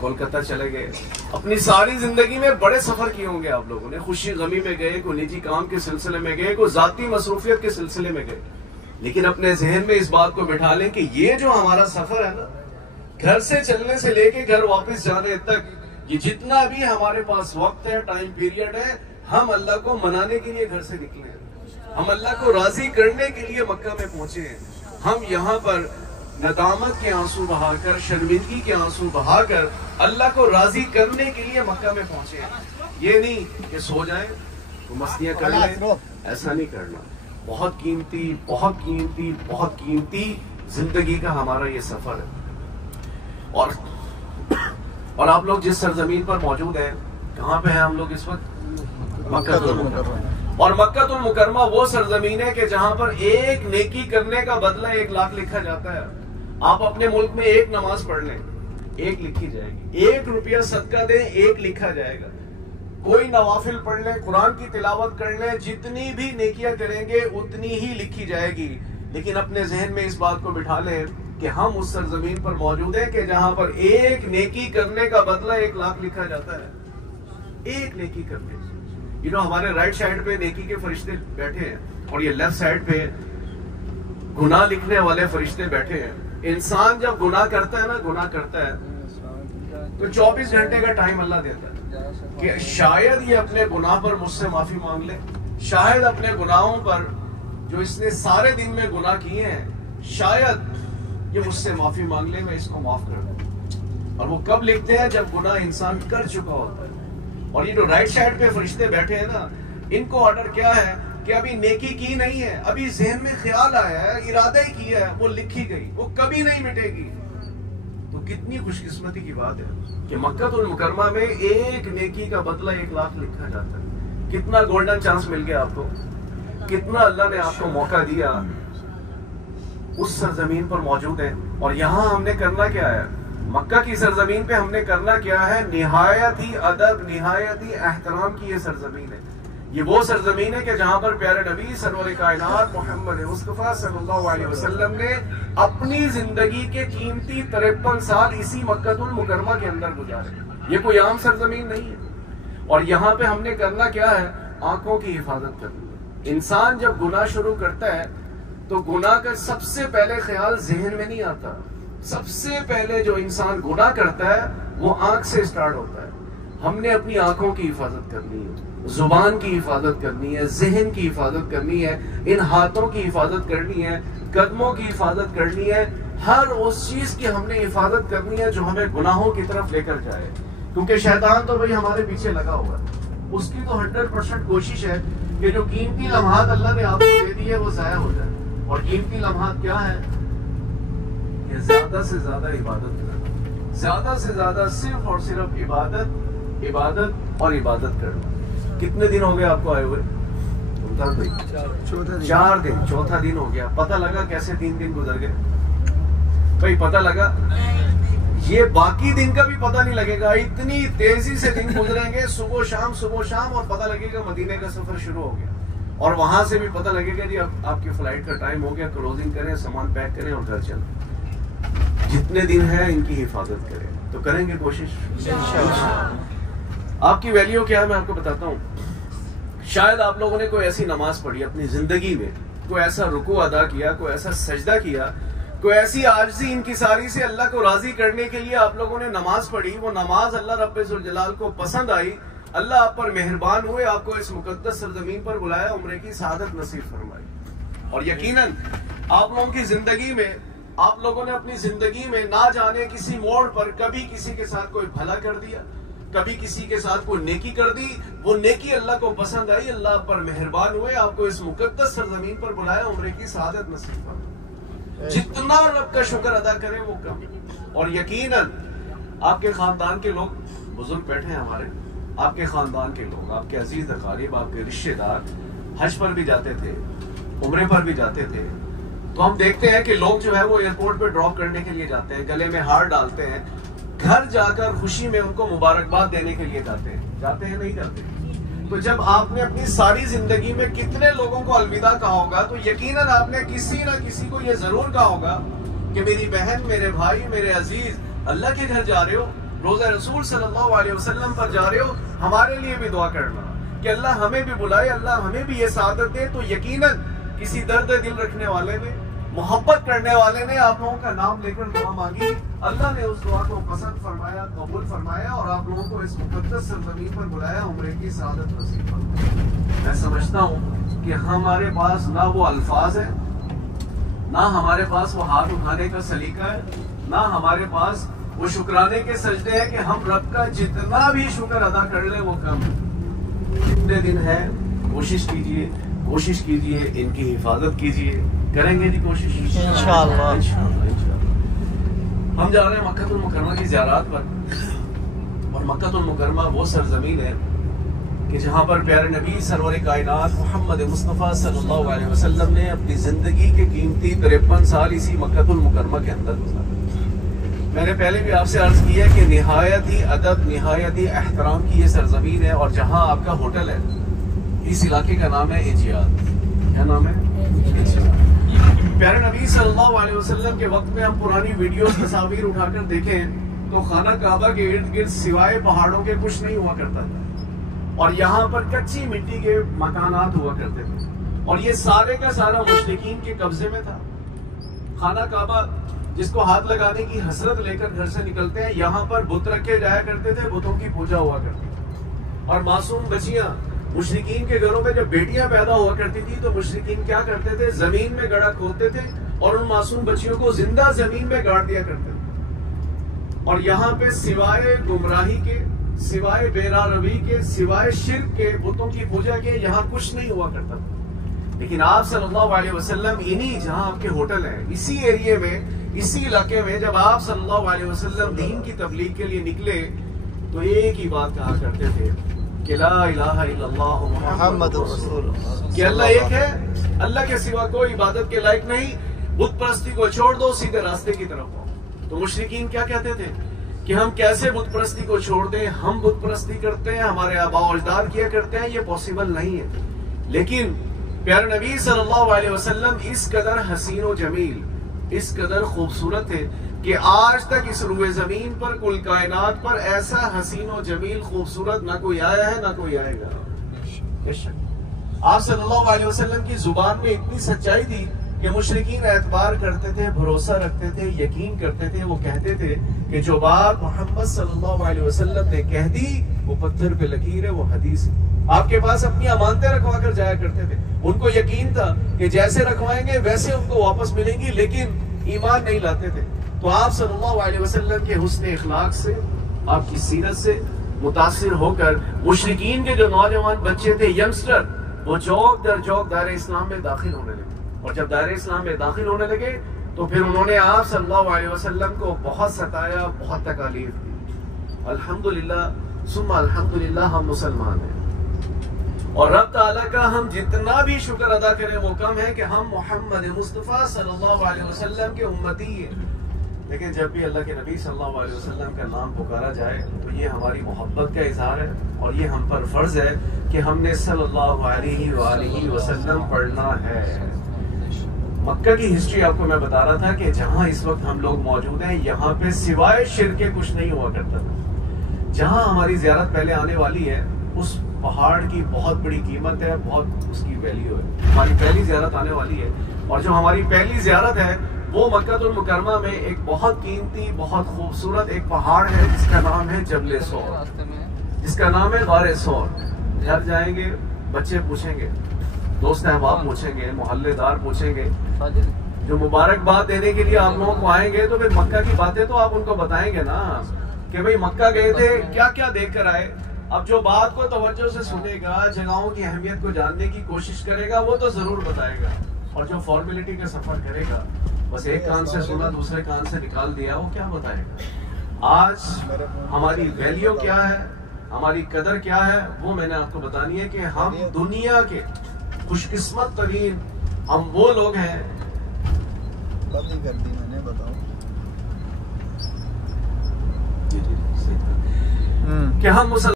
کولکتہ چلے گئے. اپنی ساری زندگی میں بڑے سفر کیے ہوں گے آپ لوگوں نے, خوشی غمی میں گئے, کوئی نجی کام کے سلسلے میں گئے, کوئی ذاتی مصروفیت کے سلسلے میں گئے. لیکن اپنے ذہن میں اس بات کو بٹھا لیں کہ یہ جو ہمارا سفر ہے نا, گھر سے چلنے سے لے کے گھر واپس جانے تک, یہ جتنا بھی ہمارے پاس وقت ہے, ٹائم پیریڈ ہے, ہم اللہ کو منانے کے لیے گھر سے نکلے ہیں, ہم اللہ کو راضی کرنے کے لیے مکہ میں پہنچے ہیں. ہم یہاں پر ندامت کے آنسو بہا کر, شرمندگی کے آنسو بہا کر اللہ کو راضی کرنے کے لیے مکہ میں پہنچے ہیں. یہ نہیں کہ سو جائیں, مستیاں کر لیں, ایسا نہیں کرنا. بہت قیمتی, بہت قیمتی, بہت قیمتی زندگی کا ہمارا یہ سفر ہے. اور آپ لوگ جس سرزمین پر موجود ہیں, کہاں پہ ہیں ہم لوگ اس وقت؟ مکہ المکرمہ. اور مکہ المکرمہ وہ سرزمین ہے کہ جہاں پر ایک نیکی کرنے کا بدلہ 1 لاکھ لکھا جاتا ہے. آپ اپنے ملک میں 1 نماز پڑھ لیں, 1 لکھی جائے گی. 1 روپیہ صدقہ دیں, 1 لکھا جائے گا. کوئی نوافل پڑھ لیں, قرآن کی تلاوت کر لیں, جتنی بھی نیکیاں کریں گے اتنی ہی لکھی جائے گی. لیکن اپنے ذہن میں اس بات کو بٹھا لیں کہ ہم اس سرزمین پر موجود ہیں کہ جہاں پر 1 نیکی کرنے کا بدلہ 1 لاکھ لکھا جاتا ہے. 1 نیکی کرنے, ہمارے رائٹ سائڈ پہ نیکی کے فرشتے بیٹھے ہیں, اور یہ لیفٹ سائڈ پہ گناہ لکھنے والے فرشتے بیٹھے ہیں. انسان جب گناہ کرتا ہے نا, گناہ کرتا ہے تو 24 گھنٹے کا ٹائم اللہ دیتا ہے کہ شاید یہ اپنے گناہ پر مجھ سے معافی مانگ لے, شاید اپنے گناہوں پر جو اس نے سارے دن میں گناہ کیے ہیں, شاید یہ مجھ سے معافی مانگ لے, میں اس کو معاف کر دوں. اور وہ کب لکھتے ہیں؟ جب گناہ انسان کر چکا ہوتا ہے. اور یہ جو رائٹ سائڈ پہ فرشتے بیٹھے ہیں نا, ان کو آرڈر کیا ہے کہ ابھی نیکی کی نہیں ہے, ابھی ذہن میں خیال آیا ہے, ارادہ ہی کیا ہے, وہ لکھی گئی, وہ کبھی نہیں مٹے گی. تو کتنی خوش قسمتی کی بات ہے کہ مکہ المکرمہ میں 1 نیکی کا بدلہ 1 لاکھ لکھا جاتا ہے. کتنا گولڈن چانس مل گیا آپ کو, کتنا اللہ نے آپ کو موقع دیا. اس سرزمین پر موجود ہیں, اور یہاں ہم نے کرنا کیا ہے؟ مکہ کی سرزمین پہ ہم نے کرنا کیا ہے؟ نہایت ہی ادب, نہایت ہی احترام کی یہ سرزمین ہے. یہ وہ سرزمین ہے کہ جہاں پر پیارے نبی سرور کائنات محمد مصطفیٰ صلی اللہ علیہ وسلم نے اپنی زندگی کے قیمتی 53 سال اسی مکہ المکرمہ کے اندر گزارے. یہ کوئی عام سرزمین نہیں ہے. اور یہاں پہ ہم نے کرنا کیا ہے؟ آنکھوں کی حفاظت کرنی ہے. انسان جب گناہ شروع کرتا ہے تو گناہ کا سب سے پہلے خیال ذہن میں نہیں آتا. سب سے پہلے جو انسان گناہ کرتا ہے وہ آنکھ سے سٹارٹ ہوتا ہے. ہم نے اپنی آنکھوں کی حفاظت کرنی ہے, زبان کی حفاظت کرنی ہے, ذہن کی حفاظت کرنی ہے, ان ہاتھوں کی حفاظت کرنی ہے, قدموں کی حفاظت کرنی ہے. ہر اس چیز کی ہم نے حفاظت کرنی ہے جو ہمیں گناہوں کی طرف لے کر جائے. کیونکہ شیطان تو بھائی ہمارے پیچھے لگا ہوا ہے. اس کی تو 100% کوشش ہے کہ جو قیمتی لمحات اللہ نے آپ کو دے دی ہے وہ ضائع ہو جائے. اور قیمتی لمحات کیا ہے؟ کہ زیادہ سے زیادہ عبادت کرنا, زیادہ سے زیادہ صرف اور صرف عبادت, عبادت اور عبادت کرنا. کتنے دن ہو گئے آپ کو آئے ہوئے؟ 4 دن, چوتھا دن ہو گیا. پتہ لگا کیسے 3 دن گزر گئے؟ بھائی پتہ لگا؟ یہ باقی دن کا بھی پتہ نہیں لگے گا, اتنی تیزی سے دن گزریں گے, صبح شام, اور پتہ لگے گا مدینے کا سفر شروع ہو گیا. اور وہاں سے بھی پتہ لگے گا جی اب آپ کی فلائٹ کا ٹائم ہو گیا, کلوزنگ کریں, سامان پیک کریں اور گھر چلیں. جتنے دن ہیں ان کی حفاظت کریں. تو کریں گے کوشش آپ کی ویلیو کیا ہے میں آپ کو بتاتا ہوں. شاید آپ لوگوں نے کوئی ایسی نماز پڑھی اپنی زندگی میں, کوئی ایسا رکوع ادا کیا, کوئی ایسا سجدہ کیا, کوئی ایسی عاجزی انکساری سے اللہ کو راضی کرنے کے لیے آپ لوگوں نے نماز پڑھی. وہ نماز اللہ رب ذوالجلال کو پسند آئی, اللہ آپ پر مہربان ہوئے, آپ کو اس مقدس سرزمین پر بلایا, عمرے کی سعادت نصیب فرمائی. اور یقیناً آپ لوگوں کی زندگی میں, آپ لوگوں نے اپنی زندگی میں نہ جانے کسی موڑ پر کبھی کسی کے ساتھ کوئی بھلا کر دیا, کبھی کسی کے ساتھ کوئی نیکی کر دی. وہ نیکی اللہ کو پسند آئی, اللہ آپ پر مہربان ہوئے, آپ کو اس مقدس سرزمین پر بلایا, عمرے کی سعادت نصیب فرمائی. جتنا رب کا شکر ادا کریں وہ کم. اور یقیناً آپ کے خاندان کے لوگ بزرگ بیٹھے ہیں ہمارے, آپ کے خاندان کے لوگ, آپ کے عزیز اقارب, آپ کے رشتے دار حج پر بھی جاتے تھے, عمرے پر بھی جاتے تھے. تو ہم دیکھتے ہیں کہ لوگ جو ہے وہ ایئرپورٹ پہ ڈراپ کرنے کے لیے جاتے ہیں, گلے میں ہار ڈالتے ہیں, گھر جا کر خوشی میں ان کو مبارکباد دینے کے لیے جاتے ہیں نہیں کرتے. تو جب آپ نے اپنی ساری زندگی میں کتنے لوگوں کو الوداع کہا ہوگا, تو یقیناً آپ نے کسی نہ کسی کو یہ ضرور کہا ہوگا کہ میری بہن, میرے بھائی, میرے عزیز, اللہ کے گھر جا رہے ہو, روزہ رسول صلی اللہ علیہ وسلم پر جا رہے ہو، ہمارے لیے بھی دعا کرنا کہ اللہ ہمیں بھی بلائے، اللہ ہمیں بھی یہ سعادت دے۔ تو یقیناً کسی درد دل رکھنے والے نے، محبت کرنے والے نے آپ لوگوں کا نام لے کر دعا مانگی، اللہ نے اس دعا کو پسند فرمایا، قبول فرمایا، اور آپ لوگوں کو اس مقدس سرزمین پر بلایا، عمرے کی سعادت نصیب فرمایا۔ میں سمجھتا ہوں کہ ہمارے پاس نہ وہ الفاظ ہیں، نہ ہمارے پاس وہ ہاتھ اٹھانے کا سلیقہ ہے، نہ ہمارے پاس وہ شکرانے کے سجدے ہیں کہ ہم رب کا جتنا بھی شکر ادا کر لیں وہ کم ہے۔ کتنے دن ہے، کوشش کیجئے ان کی حفاظت کیجئے، کریں گے جی کوشش انشاءاللہ۔ ہم جا رہے ہیں مکہ المکرمہ کی زیارات پر، اور مکہ المکرمہ وہ سرزمین ہے کہ جہاں پر پیارے نبی سرور کائنات محمد مصطفیٰ صلی اللہ علیہ وسلم نے اپنی زندگی کے قیمتی 53 سال اسی مکہ المکرمہ کے اندر گزارے۔ میں نے پہلے بھی آپ سے عرض کیا کہ نہایت ہی ادب، نہایت ہی احترام کی یہ سرزمین ہے، اور جہاں آپ کا ہوٹل ہے اس علاقے کا نام ہے اجیاد۔ کیا نام ہے؟ پیارے نبی صلی اللہ علیہ وسلم کے وقت میں ہم پرانی ویڈیوز تصاویر اٹھا کر دیکھیں تو خانہ کعبہ کے ارد گرد سوائے پہاڑوں کے کچھ نہیں ہوا کرتا تھا، اور یہاں پر کچی مٹی کے مکانات ہوا کرتے تھے، اور یہ سارے کا سارا مشرکین کے قبضے میں تھا۔ خانہ کعبہ جس کو ہاتھ لگانے کی حسرت لے کر گھر سے نکلتے ہیں، یہاں پر بت رکھے جایا کرتے تھے، بتوں کی پوجا ہوا کرتی تھی، اور معصوم بچیاں مشرکین کے گھروں میں جب بیٹیاں پیدا ہوا کرتی تھی تو مشرکین کیا کرتے تھے، زمین میں گڑھا کھودتے تھے اور ان معصوم بچیوں کو زندہ زمین میں گاڑ دیا کرتے تھے، اور یہاں پہ سوائے گمراہی کے، سوائے بیرا روی کے، سوائے شرک کے، بتوں کی پوجا کے یہاں کچھ نہیں ہوا کرتا تھا۔ لیکن آپ صلی اللہ علیہ وسلم انہی جہاں آپ کے ہوٹل ہیں، اسی ایریے میں، اسی علاقے میں جب آپ صلی اللہ علیہ وسلم دین کی تبلیغ کے لیے نکلے تو ایک ہی بات کہا کرتے تھے کہ لا الہ الا اللہ محمد رسول اللہ، کہ اللہ ایک ہے، اللہ کے سوا کوئی عبادت کے لائق نہیں، بت پرستی کو چھوڑ دو، سیدھے راستے کی طرف آؤ۔ تو مشرکین کیا کہتے تھے کہ ہم کیسے بت پرستی کو چھوڑ دیں، ہم بت پرستی کرتے ہیں، ہمارے آباء و اجداد کیا کرتے ہیں، یہ پاسبل نہیں ہے۔ لیکن پیارے نبی صلی اللہ علیہ وسلم اس قدر حسین و جمیل، اس قدر خوبصورت ہے کہ آج تک اس روئے زمین پر، کل کائنات پر ایسا حسین و جمیل خوبصورت نہ کوئی آیا ہے نہ کوئی آئے گا۔ آپ صلی اللہ علیہ وسلم کی زبان میں اتنی سچائی تھی کہ مشرکین اعتبار کرتے تھے، بھروسہ رکھتے تھے، یقین کرتے تھے، وہ کہتے تھے کہ جو بات محمد صلی اللہ علیہ وسلم نے کہہ دی وہ پتھر پہ لکیر ہے، وہ حدیث ہے۔ آپ کے پاس اپنی امانتیں رکھوا کر جایا کرتے تھے، ان کو یقین تھا کہ جیسے رکھوائیں گے ویسے ان کو واپس ملیں گی، لیکن ایمان نہیں لاتے تھے۔ تو آپ صلی اللہ علیہ وسلم کے حسن اخلاق سے، آپ کی سیرت سے متاثر ہو کر مشرکین کے جو نوجوان بچے تھے، ینگسٹر، وہ چوک در چوک دائرہ اسلام میں داخل ہونے لگے، اور جب دائرہ اسلام میں داخل ہونے لگے تو پھر انہوں نے آپ صلی اللہ علیہ وسلم کو بہت ستایا، بہت تکالیف دی۔ الحمدللہ ثم الحمدللہ ہم مسلمان ہیں، اور رب تعالیٰ کا ہم جتنا بھی شکر ادا کریں وہ کم ہے کہ ہم محمد مصطفیٰ صلی اللہ علیہ وسلم کے امتی ہیں۔ لیکن جب بھی اللہ کے نبی صلی اللہ علیہ وسلم کا نام پکارا جائے تو یہ ہماری محبت کا اظہار ہے، اور یہ ہم پر فرض ہے کہ ہم نے صلی اللہ علیہ وآلہ وسلم پڑھنا ہے۔ مکہ کی ہسٹری آپ کو میں بتا رہا تھا کہ جہاں اس وقت ہم لوگ موجود ہیں یہاں پہ سوائے شرک کے کچھ نہیں ہوا کرتا تھا۔ جہاں ہماری زیارت پہلے آنے والی ہے اس پہاڑ کی بہت بڑی قیمت ہے، بہت اس کی ویلیو ہے۔ ہماری پہلی زیارت آنے والی ہے، اور جو ہماری پہلی زیارت ہے وہ مکہ المکرمہ میں ایک بہت قیمتی، بہت خوبصورت ایک پہاڑ ہے جس کا نام ہے جبل سور، جس کا نام ہے غار سور۔ گھر جائیں گے بچے پوچھیں گے، دوست احباب پوچھیں گے، محلے دار پوچھیں گے، جو مبارکباد دینے کے لیے آپ لوگوں کو آئیں گے تو پھر مکہ کی باتیں تو آپ ان کو بتائیں گے نا کہ بھئی مکہ گئے تھے، کیا کیا دیکھ کر آئے۔ اب جو بات کو توجہ سے سنے گا، جگہوں کی اہمیت کو جاننے کی کوشش کرے گا، وہ تو ضرور بتائے گا، اور جو فارمیلٹی کا سفر کرے گا، بس ایک کان سے سنا دوسرے کان سے نکال دیا، وہ کیا بتائے گا۔ آج ہماری ویلیو کیا ہے، ہماری قدر کیا ہے، وہ میں نے آپ کو بتانی ہے کہ ہم دنیا کے خوش قسمت ترین ہم وہ لوگ ہیں۔ بات نہیں کرتی میں نے، بتاؤ کہ ہم مسلمان